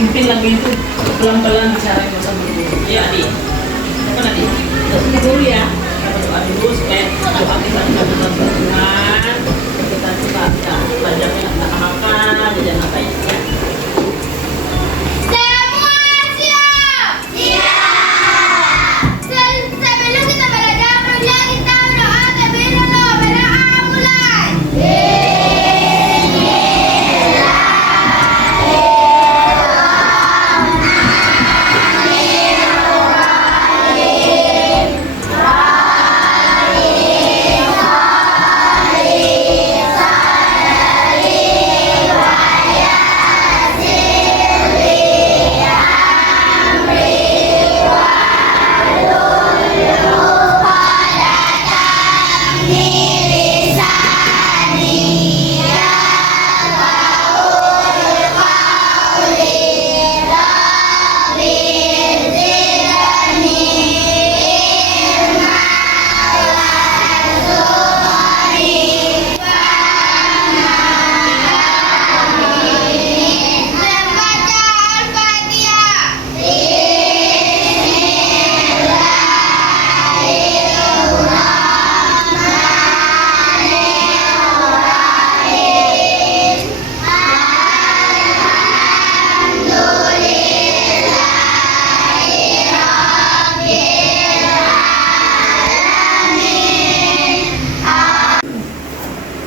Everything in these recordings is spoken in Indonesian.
pimpin lagu itu pelan-pelan bicara yang masa dulu. Ya adik, apa nanti? Terus dulu ya, kita berdoa dulu supaya doa kita dikabulkan Tuhan. Kita juga ya, belajar yang tak amalkan dan apa ya. Sebelum kita belajar, marilah kita berdoa terlebih dahulu. Berdoa mulai.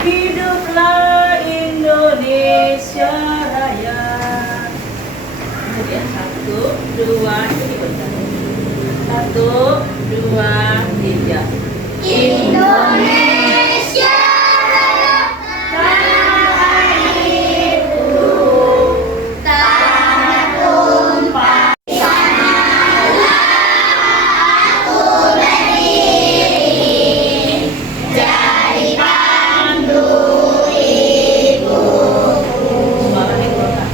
Hiduplah Indonesia Raya. Kemudian 1, 2, ini benar. 1, 2, 3. Indonesia Raya, tanah airku, tanah tumpah. Di sanalah aku berdiri, jadi pandu ibuku. Suaranya kurang.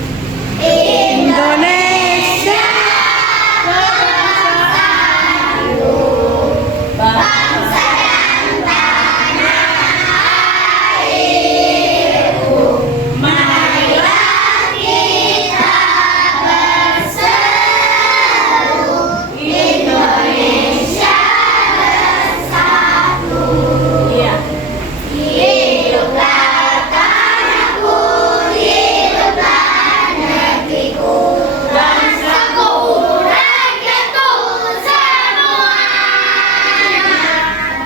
Indonesia bangsa yang tanah airku, marilah kita berseru, Indonesia bersatu. Iya. Hiduplah tanahku, hiduplah negeriku, bangsaku, rakyatku semuanya.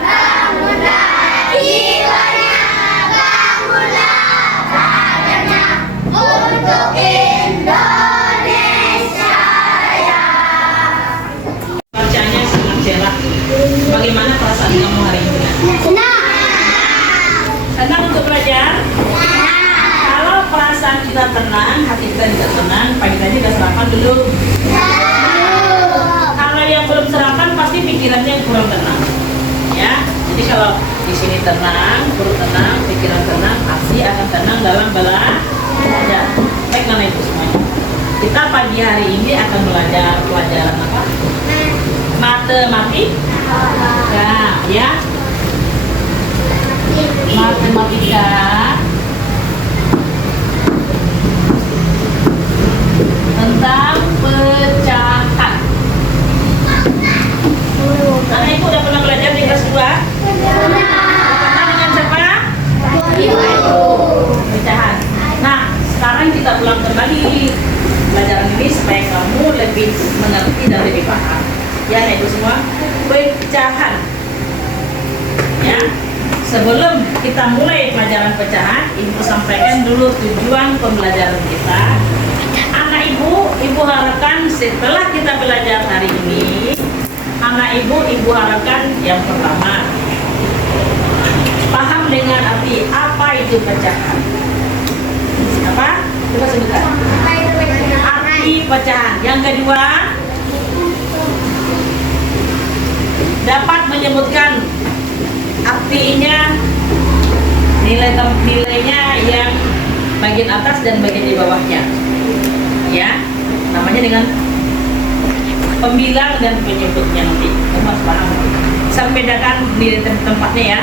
Bangunlah jiwanya, bangunlah badannya untuk Indonesia Raya. Bacanya sangat cerah. Bagaimana perasaan kamu hari ini? Senang. Senang untuk belajar? Kalau perasaan kita tenang, hati kita juga tenang, pagi tadi udah sarapan dulu. Kalau yang belum sarapan pasti pikirannya kurang tenang. Ya, jadi kalau di sini tenang, perut tenang, pikiran tenang, hati akan tenang dalam belajar. Baik karena itu semuanya. Kita pagi hari ini akan belajar pelajaran apa? Matematika. Ya, matematika tentang pecahan. Anak ibu udah pernah belajar di kelas 2? Pernah dengan siapa? Pecahan. Nah, sekarang kita ulang kembali pelajaran ini supaya kamu lebih mengerti dan lebih paham. Ya, anak ibu semua, pecahan. Ya, sebelum kita mulai pelajaran pecahan, ibu sampaikan dulu tujuan pembelajaran kita. Anak ibu harapkan setelah kita belajar hari ini, anak ibu harapkan yang pertama paham dengan arti apa itu pecahan. Apa? Coba sebutkan. Arti pecahan. Yang kedua, dapat menyebutkan artinya, nilainya yang bagian atas dan bagian di bawahnya. Ya, namanya dengan pembilang dan penyebutnya nanti. Kamu harus paham. Saya bedakan di tempatnya ya.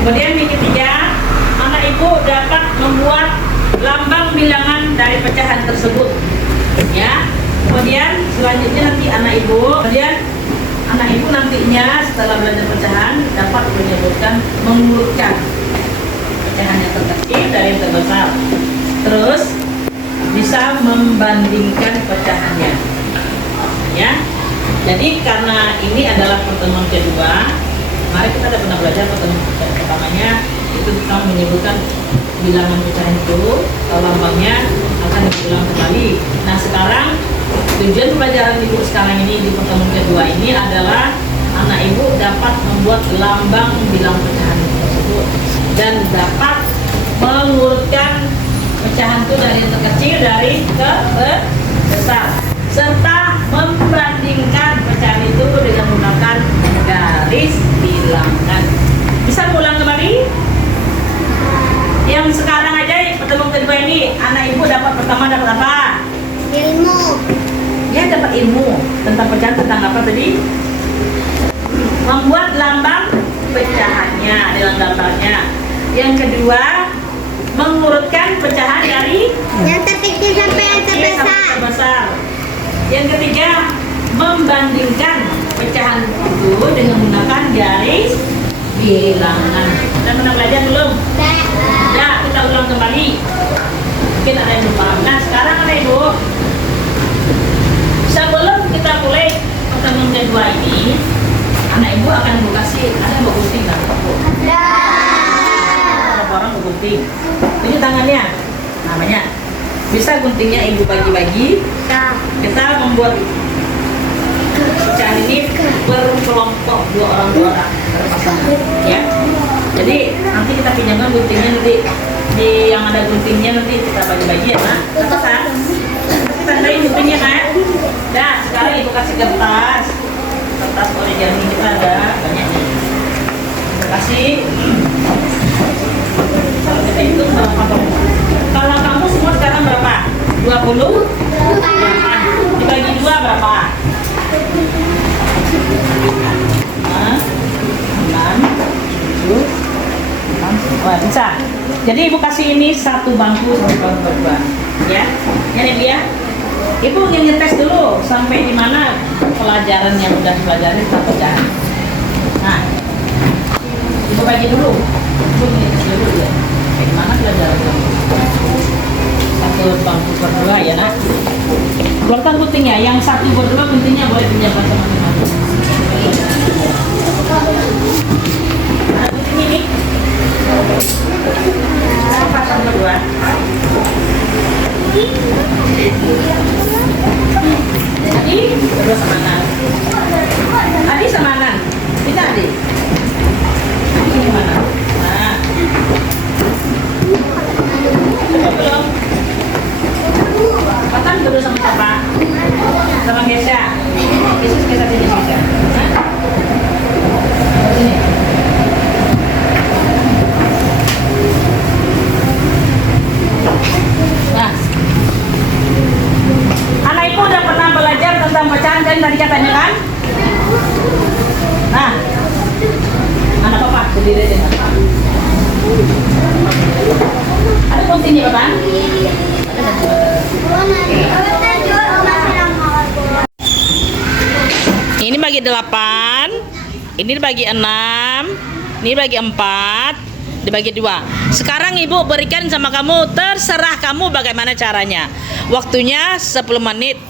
Kemudian yang ketiga, anak ibu dapat membuat lambang bilangan dari pecahan tersebut. Ya, Kemudian selanjutnya nanti anak ibu. Kemudian anak ibu nantinya setelah belajar pecahan dapat menyebutkan mengurutkan pecahan yang terkecil dari yang terbesar. Terus bisa membandingkan pecahannya. Ya. Jadi karena ini adalah pertemuan kedua, mari kita sudah pernah belajar pertemuan pertamanya itu kita menyebutkan bilangan pecahan itu, lambangnya akan diulang kembali. Nah sekarang tujuan pelajaran ibu sekarang ini di pertemuan kedua ini adalah anak ibu dapat membuat lambang bilang pecahan tersebut dan dapat mengurutkan pecahan itu dari yang terkecil dari ke besar serta membandingkan pecahan itu dengan menggunakan garis bilangan. Bisa ulang kembali? Yang sekarang aja pertemuan kedua ini anak ibu dapat pertama dapat apa? Ilmu. Dia dapat ilmu tentang pecahan, tentang apa tadi? Membuat lambang pecahannya dalam gambarnya. Yang kedua, mengurutkan pecahan dari Yang terkecil sampai yang terbesar. Yang ketiga, membandingkan pecahan itu dengan menggunakan garis bilangan. Kita pernah belajar belum? Ya, kita ulang kembali. Mungkin ada yang belum paham. Nah, sekarang anak ibu, sebelum kita mulai pertemuan kedua ini, anak ibu akan ibu kasih ada yang gunting kan? Berapa orang gunting? Tunjuk tangannya, namanya. Bisa guntingnya ibu bagi-bagi. Kita membuat pecahan ini berkelompok dua orang berpasangan, ya. Jadi nanti kita pinjamkan guntingnya nanti di yang ada guntingnya nanti kita bagi-bagi ya, Nak. Kita tandain guntingnya kan. Dah, sekarang ibu kasih kertas oleh jami kita ada banyak nih. Ibu kasih. Kalau kita hitung berapa kamu? Kalau kamu semua sekarang berapa? 20? Dibagi 2 berapa? 6, 7, 8. Wah, bisa. Jadi ibu kasih ini satu bangku berdua, ya. Ini dia. Ibu ingin ngetes dulu sampai di mana pelajaran yang udah dipelajari kita pecahan. Nah, ibu bagi dulu. Ibu ngetes dulu ya. Bagaimana pelajaran kamu? Satu bangku berdua ya, Nak. Keluarkan guntingnya. Yang satu berdua guntingnya boleh pinjamkan teman-teman. Ada gunting ini. Apa satu berdua? Adi berdua sama Nan. Adi sama Nan. Kita Adi. Ini mana? Nah. Cukup belum? Patan berdua sama siapa? Sama Gesha. Gesha sini Gesha. Sini. Nah, anak ibu udah pernah belajar tentang pecahan kan tadi katanya kan? Nah, anak papa berdiri aja. Ada guntingnya papa? Ini bagi 8, ini bagi 6, ini bagi 4, dibagi 2. Sekarang ibu berikan sama kamu, terserah kamu bagaimana caranya. Waktunya 10 menit.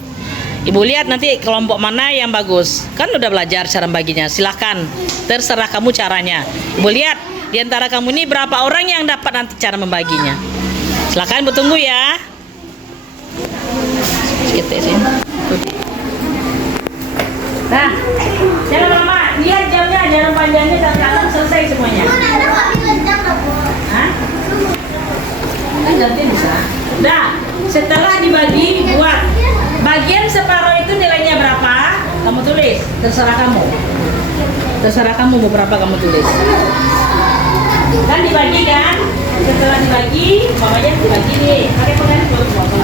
Ibu lihat nanti kelompok mana yang bagus. Kan udah belajar cara baginya. Silahkan, terserah kamu caranya. Ibu lihat di antara kamu ini berapa orang yang dapat nanti cara membaginya. Silahkan ibu tunggu ya. Sedikit sini. Nah, jangan lama. Lihat jamnya, jangan panjangnya, jangan selesai semuanya. Hah? Kan ganti bisa. Nah, setelah dibagi buat bagian separuh itu nilainya berapa? Kamu tulis, terserah kamu. Terserah kamu berapa kamu tulis. Kan dibagi kan? Setelah dibagi, bawahnya dibagi nih. Pakai pengganti dibagi.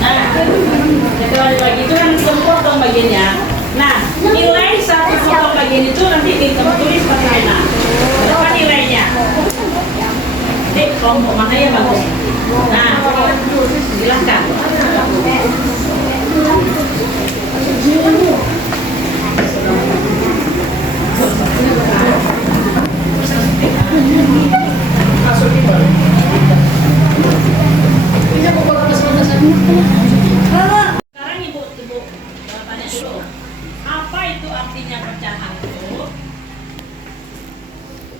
Nah, setelah dibagi itu kan potong bagiannya. Nah, nilai satu potong bagian itu nanti kamu tulis pakai pena. Berapa nilainya? adik kelompok mana yang bagus? Nah, silahkan. Sekarang ibu tanya dulu, apa itu artinya pecahan itu?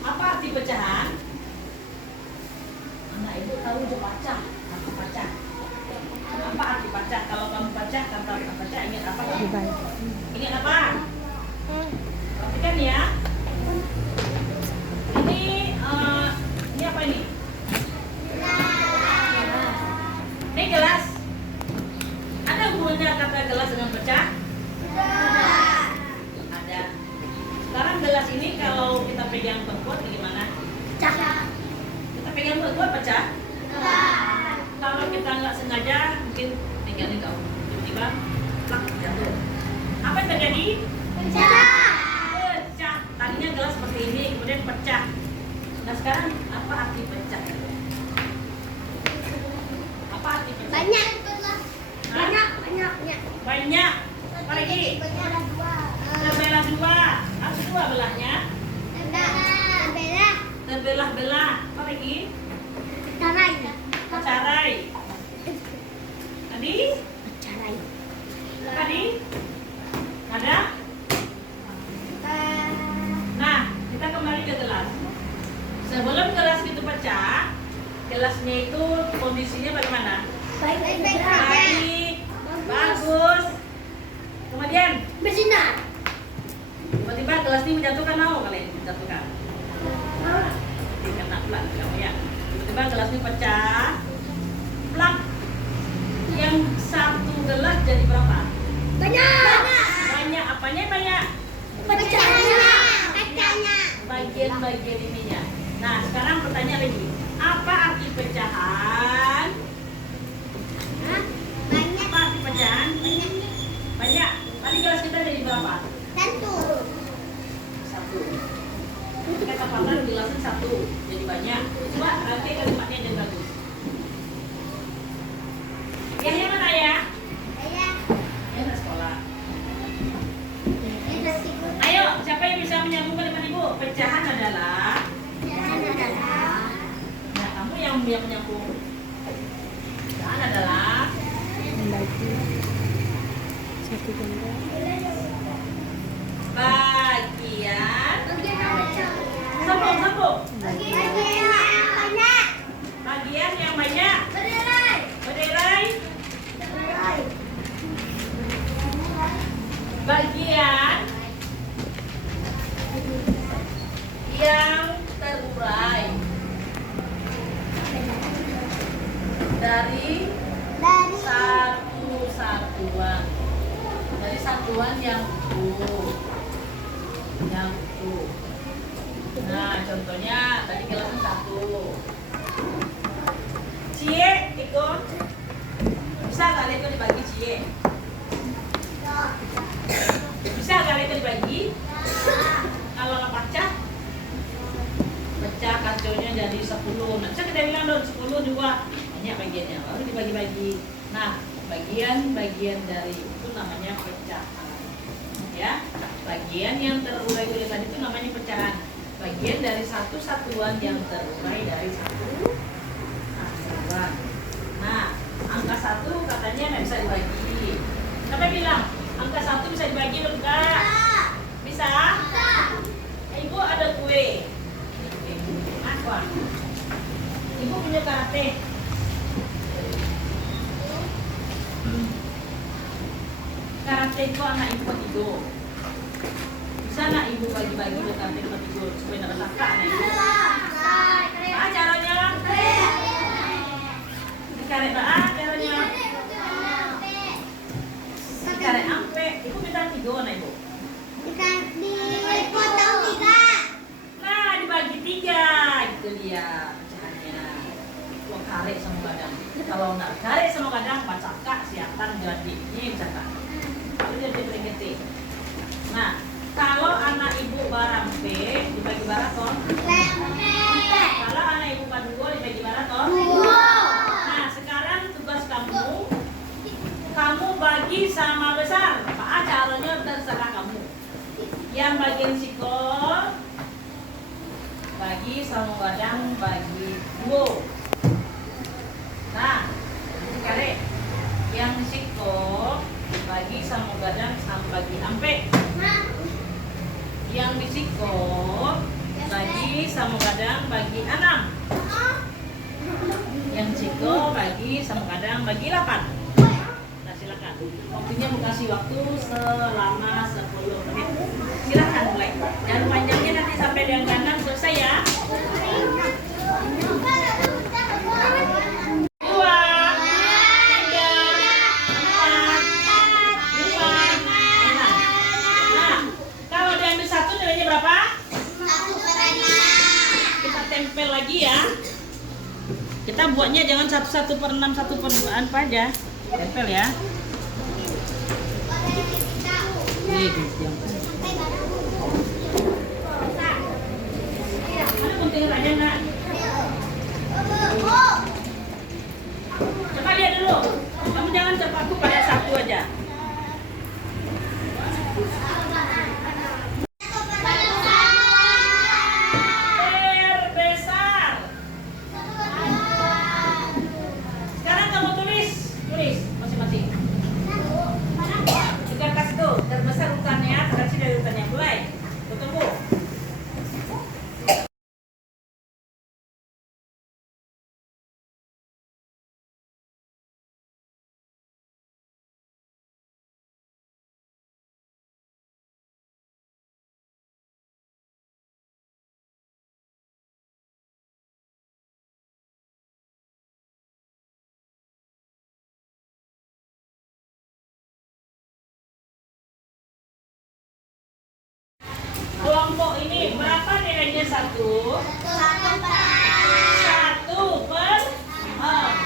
Apa arti pecahan? Anak ibu tahu itu pecah, apa pecah? Apa arti pecah? Kalau kamu pecah, kata pecah ingat apa? Ingat apa? Perhatikan ya. Ini apa ini? Ini gelas. Ada hubungannya kata gelas dengan pecah? Ada. Sekarang gelas ini kalau kita pegang berkuat bagaimana? Pecah. Kita pegang berkuat pecah? Kalau kita nggak sengaja mungkin pegangnya kau tiba-tiba plak, jatuh. Apa yang terjadi? Pecah. Tadinya gelas seperti ini kemudian pecah. Nah sekarang apa arti pecah? Apa arti pecah? Banyak. Hah? Banyak. Apa lagi? Terbelah dua. Apa dua belahnya? Terbelah-belah. Apa lagi? Pacarai. Tadi? Tadi? Ada? Nah, kita kembali ke gelas. Sebelum gelas itu pecah, gelasnya itu kondisinya bagaimana? Baik, bagus. Kemudian Bersinar. tiba-tiba gelas ini menjatuhkan mau kalian menjatuhkan. Kena pelan kamu ya. Tiba-tiba gelas ini pecah. Plak. Yang satu gelas jadi berapa? Banyak. Banyak. Apanya banyak? Pecahnya. Bagian-bagian ininya. Nah, sekarang pertanyaan lagi. Apa arti pecahan? Apa arti pecahan? Banyak. Tadi gelas kita jadi berapa? Satu. Kata Fatah jelasin satu, jadi banyak. Coba rangkai kalimatnya jadi bagus. Yang mana ya? Ya sekolah. Ayo, siapa yang bisa menyambung kalimat ibu? Pecahan adalah. Nah, kamu yang menyambung. Pecahan adalah. Bagian. Sambung. Bagian yang banyak. Berderai. Bagian yang terurai dari satu satuan. Dari satuan yang utuh. Nah, contohnya tadi gelasnya satu. Cie, Tiko. Bisa kali itu dibagi cie? Bisa kali itu dibagi? Kalau nggak pecah kacaunya jadi 10. Nah, bisa kita bilang dong 10 juga banyak bagiannya. Lalu dibagi-bagi. Nah, bagian-bagian dari itu namanya pecahan. Ya, bagian yang terurai-urai tadi itu namanya pecahan. Bagian dari satu satuan yang terurai dari satu satuan. Nah, angka 1 katanya nggak bisa dibagi. Siapa bilang angka 1 bisa dibagi atau enggak? Bisa? Ibu ada kue. Apa? Ibu punya karate. Karate itu anak ibu tiga. Bisa nak ibu bagi-bagi ke karate tempat tidur supaya nak rasa anak ibu. Caranya? Dikaret caranya? Dikaret ampe. Ibu minta 3 anak ibu. Nah, dibagi 3. Itu dia pecahannya. Dua karek sama kadang. Kalau nak karek sama kadang pacakak siapkan jadi ini pacakak. Lalu jadi peringeti. Nah, kalau anak ibu barampe dibagi berapa? Kalau anak ibu 42 dibagi bagian sikol bagi sama gadang bagi 2. Nah, kare yang sikol bagi sama gadang sama bagi ampe. Yang disikol bagi sama gadang bagi 6. Yang sikol bagi sama gadang bagi 8. Nah, silakan. Waktunya kasih waktu selama 10 menit. Silakan mulai. Dan panjangnya nanti sampai dengan 6 selesai ya. 2, 3, 4, 5, 6. Nah, kalau diambil 1 nilainya berapa? 1/6. Kita tempel lagi ya. Kita buatnya jangan 1/6, 1/2 apa aja. Tempel ya. Nih, yang mana gunting aja nak? Coba lihat dulu. Kamu jangan terpaku pada 1 aja. Terbesar. Sekarang kamu tulis masing-masing. Juga kasih tuh terbesar urutannya, kasih dari urutannya mulai. Tunggu. Kelompok ini berapa nilainya 1? 1/6. Nah,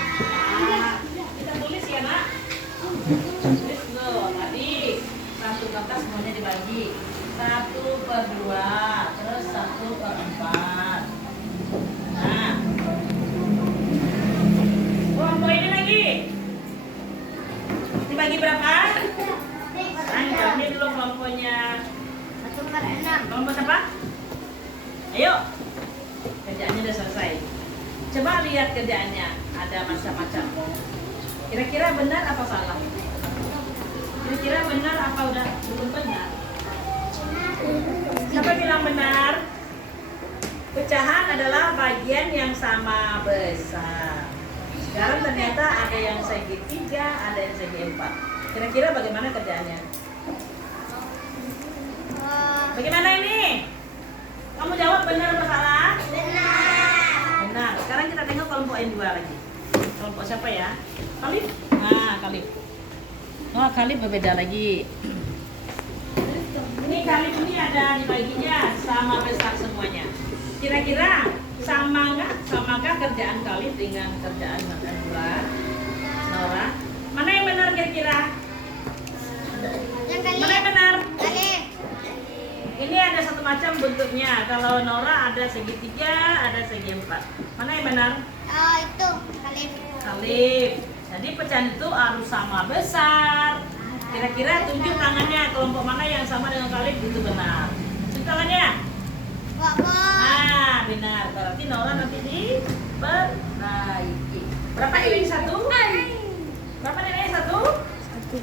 kita tulis ya nak. Tulis dulu. Tadi 1 kertas semuanya dibagi. 1/2, terus 1/4. Nah, kelompok ini lagi dibagi berapa? Nah, ini dulu kelompoknya. 1/6. Kelompok apa? Ayo. Kerjaannya udah selesai. Coba lihat kerjaannya. Ada macam-macam. Kira-kira benar apa salah? Kira-kira benar apa udah belum benar? Siapa bilang benar? Pecahan adalah bagian yang sama besar. Sekarang ternyata ada yang segi 3, ada yang segi 4. Kira-kira bagaimana kerjaannya? Bagaimana ini? Kamu jawab benar atau salah? Benar. Benar. Sekarang kita tengok kelompok yang 2 lagi. Kelompok siapa ya? Khalif. Nah, Khalif. Oh, Khalif berbeda lagi. Ini Khalif ini ada dibaginya sama besar semuanya. Kira-kira samakah kerjaan Khalif dengan kerjaan Nora? Mana yang benar kira-kira? Yang kali. Mana yang benar? Kali. Ini ada satu macam bentuknya. Kalau Nora ada segi 3, ada segi 4. Mana yang benar? Oh, itu kali. Khalif. Jadi pecahan itu harus sama besar. Kira-kira tunjuk tangannya kelompok mana yang sama dengan Khalif itu benar. Tunjuk tangannya. Kok. Ah, benar. Berarti Nora nanti diperbaiki. Berapa nilainya 1? Berapa nilainya 1? 1/6.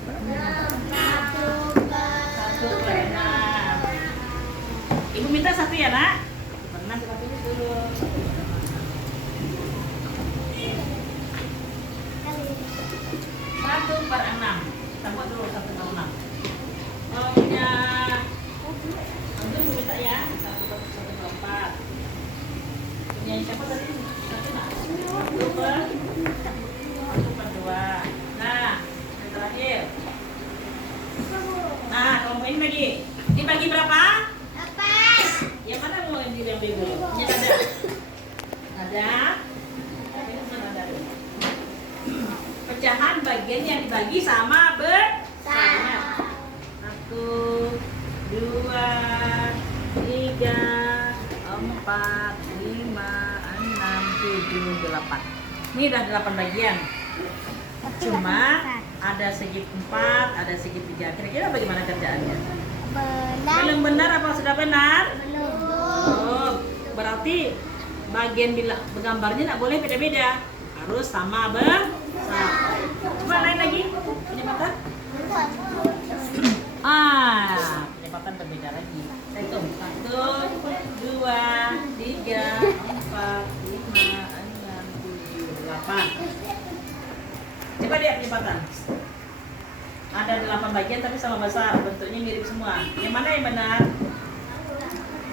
Ibu minta 1 ya nak? Pernah kita tulis dulu. 1/6. Kita buat dulu 1/6. Kalau punya Ibu minta ya 1/4. Punya siapa tadi? 1/2. Nah, yang terakhir. Nah, kelompok ini lagi. Dibagi berapa? 8. Yang mana mau yang diambil dulu? Ini ada. Ada. Ini mana ada dulu. Pecahan bagian yang dibagi sama besarnya. 1, 2, 3, 4, 5, 6, 7, 8. Ini udah 8 bagian. Cuma ada segi 4, ada segi 3. Kira-kira bagaimana kerjaannya? Belum benar apa sudah benar? Belum. Oh, berarti bagian gambarnya tidak boleh beda-beda, harus sama besar. Coba lain lagi, penyempatan. Penyempatan berbeda lagi. Kita hitung 1, 2, 3, 4, 5, 6, 7, 8. Coba lihat penyempatan. Ada 8 bagian tapi sama besar, bentuknya mirip semua. Yang mana yang benar?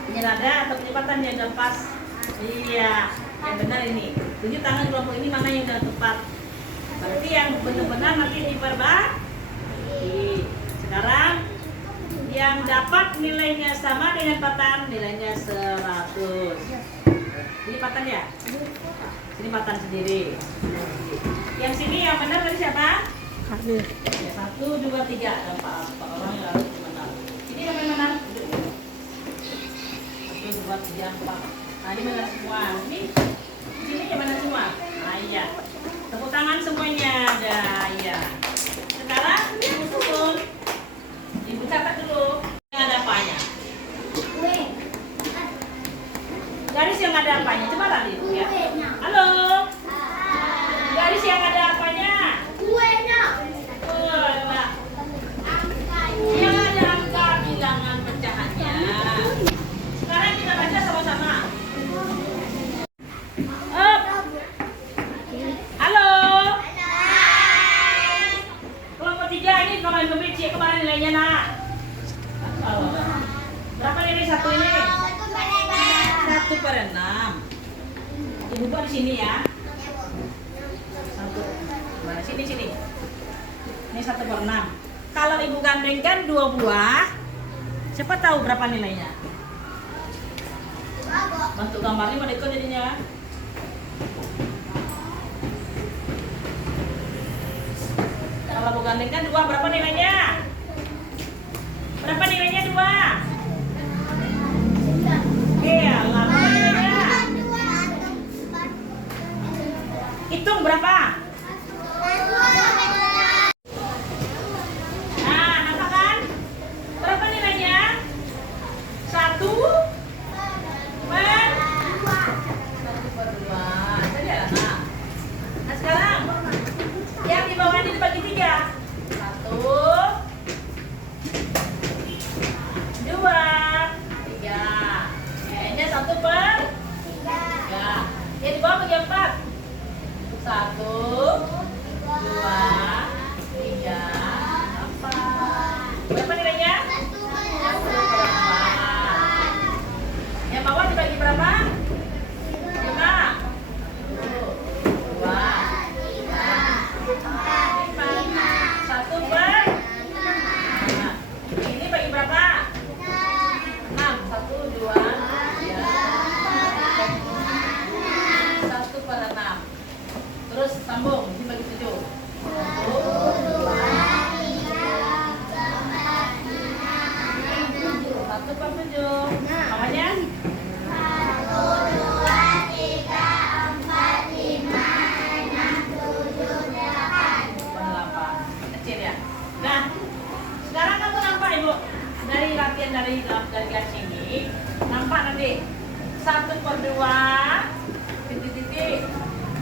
Ini nada atau penyempatan yang udah pas? Iya, yang benar ini. Tunjuk tangan kelompok ini mana yang udah tepat. Berarti yang benar-benar nanti diperbagi. Sekarang yang dapat nilainya sama dengan patan, nilainya 100. Ini patan ya? Sini patan sendiri. Yang sini yang benar tadi siapa? Ya, 1, 2, 3. Ada 4 orang yang harus benar. Ini yang benar. 1, 2, 3, 4. Nah, ini benar semua. Sini yang benar semua. Nah, iya. Tepuk tangan semuanya. Ada, iya. Sekarang ibu susun. Ibu catat dulu. Yang ada apanya? Garis yang ada apanya? Coba tadi ibu ya. Halo. Garis yang ada apanya? Yang ada angka bilangan pecahannya. Sekarang kita baca sama-sama. Halo. Kelompok 3 ini kalau yang kebeci kemarin nilainya nak. Berapa nilai satu ini? 1/6. Ibu buat di sini ya. 1. Nah, sini. Ini 1/6. Kalau ibu gandengkan 2 buah, siapa tahu berapa nilainya? Bentuk gambarnya mau ikut jadinya. Kalau ibu gandengkan 2, berapa nilainya? Berapa nilainya 2? Iya, berapa nilainya? Hitung berapa? Nah, nampak kan? Berapa nilainya? 1 per 2. Tadi ada nah. Nah sekarang yang di bawah ini dibagi 3. 1, 2, 3. Ini 1 per 3. Yang di bawah bagi 4. 1, 2, 3, 4. Berapa nilainya? 1/4. Yang bawah dibagi berapa? 5. 2, 3, 4, 5. 1 per 5. Ini bagi berapa? 6. 1, 2, 3, 1/6. Terus sambung, ini bagi 7. 1, 2, 1/7. Namanya? 8. Kecil ya. Nah, sekarang kamu nampak ibu dari latihan dari garis ini, nampak nanti 1/2 titik-titik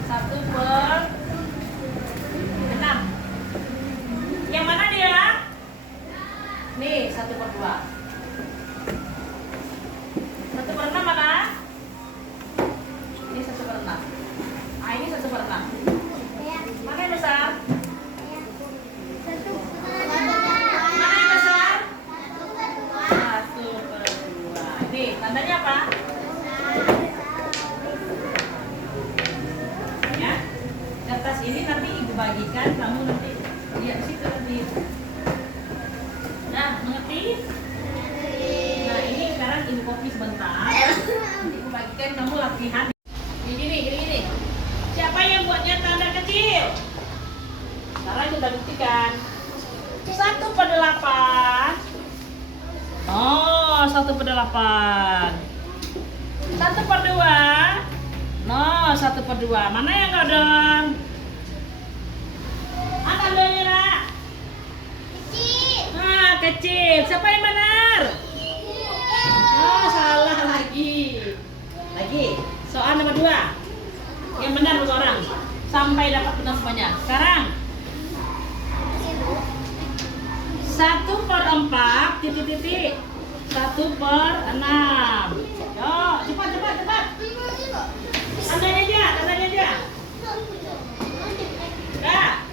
1/6. Yang mana dia? Nih 1/2. 1/6 mana? Ini 1/6. Ah ini 1/6. Mana yang besar? Mana yang besar? 1/2. Ini tandanya apa? Ya. Kertas ini nanti ibu bagikan, kamu nanti lihat situ nanti. Nah, mengerti? Nah, ini sekarang ibu kopi sebentar. Ibu bagikan kamu latihan. Gini. Siapa yang buatnya tanda kecil? Sekarang kita buktikan. 1/8. Oh, 1/8. 1/2. No, 1/2. Mana yang godong? Angkat dulunya, Nak. Kecil. Nah, kecil. Siapa yang benar? Oh, salah lagi. Lagi. Soal nomor 2. Yang benar 2 orang. Sampai dapat benar semuanya. Sekarang 1/4 titik-titik 1/6. Yo, cepat. Tandanya aja. Dah.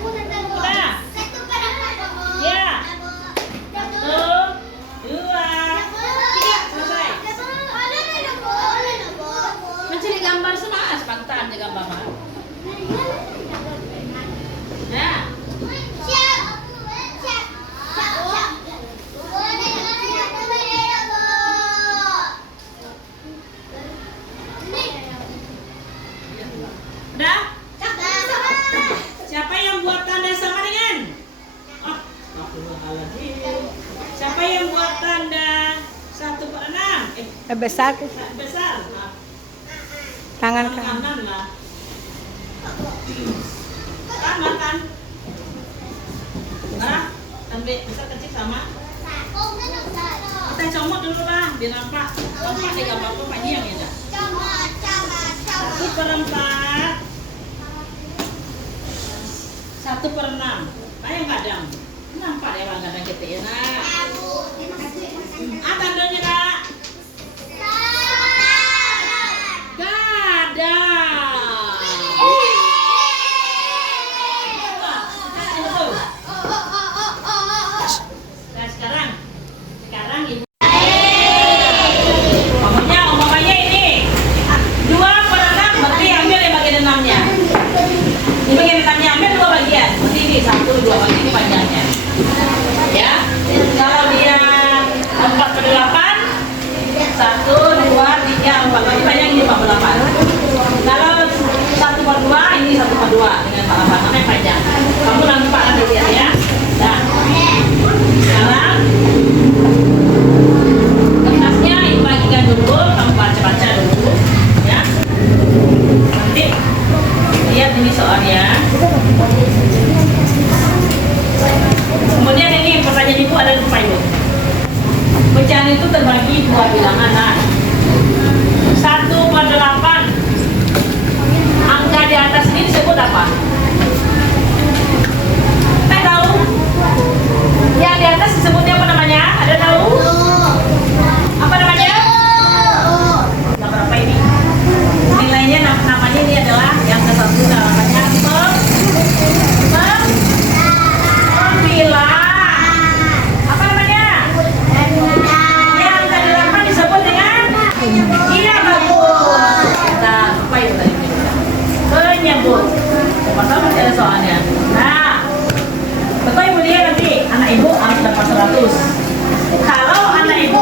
Udah. Ya. 1, 2, 3. Selesai. Mencari gambar semua spontan aja gambar mah. Nah. Udah? Siapa yang buat tanda sama dengan? Astagfirullahaladzim. Siapa yang buat tanda 1/6? Besar Besar. Nah, tangan kanan lah. Sama kan? Nah, sampai besar kecil sama. Kita comot dulu lah, biar nampak. Comot di gambar apa panjang ya dah. 1/4. 1/6. Kayak kadang. Nampak ya bang kadang kita ya nak. Tandanya nak. Nah sekarang ibu. Umpamanya ini 2/6 berarti ambil yang bagian 6-nya. Ini bagian 6-nya ambil 2 bagian. Berarti ini 1, 2 bagian ini panjangnya. Ya. Kalau dia 4/8 1, 2, 3, 4 berarti panjang ini 4/8. Kalau 1/2 ini 1/2 dengan 4/8 namanya panjang. Kamu nampak nanti lihat ya. Nah. Sekarang kertasnya ibu bagikan dulu, kamu baca dulu ya. Nanti lihat ini soalnya. Kemudian ini pertanyaan ibu ada lupa ibu. Pecahan itu terbagi 2 bilangan. Nah, 1/8. Angka di atas ini disebut apa? Kita tahu? Yang di atas disebutnya apa namanya? Ada tahu? Apa namanya? Nah, berapa ini? Nilainya namanya ini adalah yang ke-1 namanya pembilang. Apa namanya? Yang ke-8 disebut dengan? Iya bagus. Nah, apa itu tadi? Penyebut. Pasal masih ada soalnya. Nah, betul ibu dia nanti anak ibu harus dapat 100. Kalau anak ibu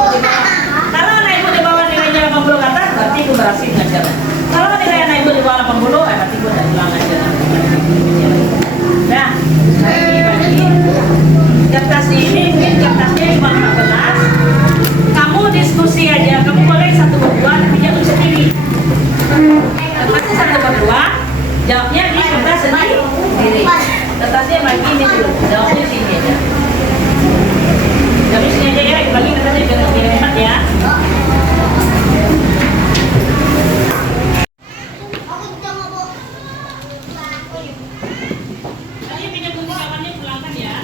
di bawah nilainya 80 ke atas, berarti ibu berhasil ngajar. Kalau nilai anak ibu di bawah 80, berarti ibu udah hilang ngajar. Nah, bagi kertas ini mungkin kertasnya cuma 15. Kamu diskusi aja, kamu boleh 1/2 tapi jangan sendiri. Kertasnya 1/2, jawabnya di kertas sendiri. Kertasnya bagi ini dulu, jawabnya sini aja. Jawabnya sini aja ya, bagi kertasnya biar hemat ya. Tadi pinjam kunci kamarnya pulangkan ya.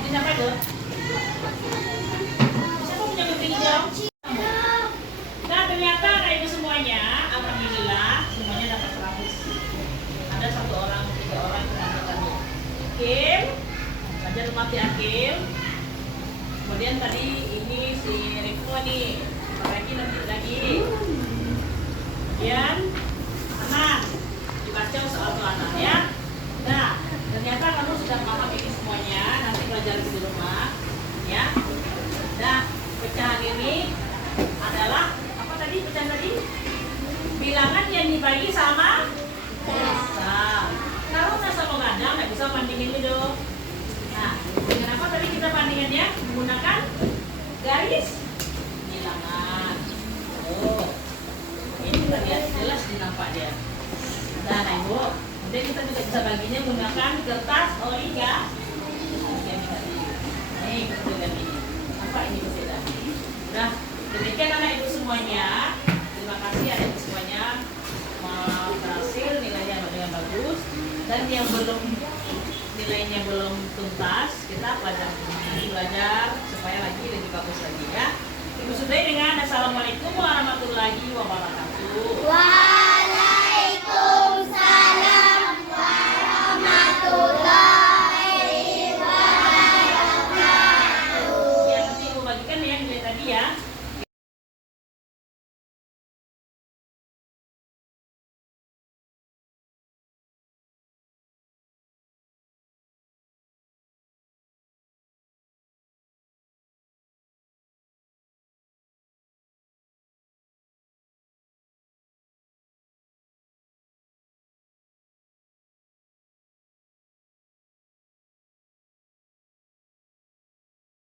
Ini siapa itu? Siapa punya kunci hijau? Nah ternyata anak ibu semuanya, alhamdulillah semuanya dapat 100. Ada 1 orang, 3 orang yang dapat. Kim, belajar mati Akim. Kemudian tadi ini si Riko nih, lagi lagi. Kemudian Anan, dibaca soal Anan ya. Nah, ternyata kamu sudah paham ini semuanya. Nanti belajar di rumah, ya. Nah, pecahan ini adalah apa tadi pecahan tadi? Bilangan yang dibagi sama besar. Kalau nggak sama gadang, nggak bisa bandingin dulu. Nah, dengan apa tadi kita bandingannya? Menggunakan Kemudian kita juga bisa baginya menggunakan kertas origa. Nih, kemudian ini. Apa ini berbeda? Nah, demikian anak ibu semuanya. Terima kasih anak ibu semuanya berhasil nilainya dengan bagus. Dan yang belum nilainya belum tuntas, kita belajar supaya lagi lebih bagus lagi ya. Ibu sudahi dengan assalamualaikum warahmatullahi wabarakatuh.